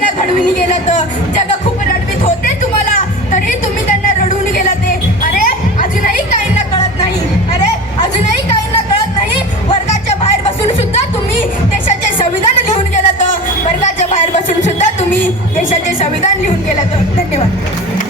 त्यांना घडवून गेलं तर जग खूप रडवीत होते तुम्हाला तरी तुम्ही त्यांना रडवून गेला ते अरे अजूनही काहींना कळत नाही अरे अजूनही काहींना कळत नाही वर्गाच्या बाहेर बसून सुद्धा तुम्ही देशाचे संविधान लिहून गेलात वर्गाच्या बाहेर बसून सुद्धा तुम्ही देशाचे संविधान लिहून गेलात धन्यवाद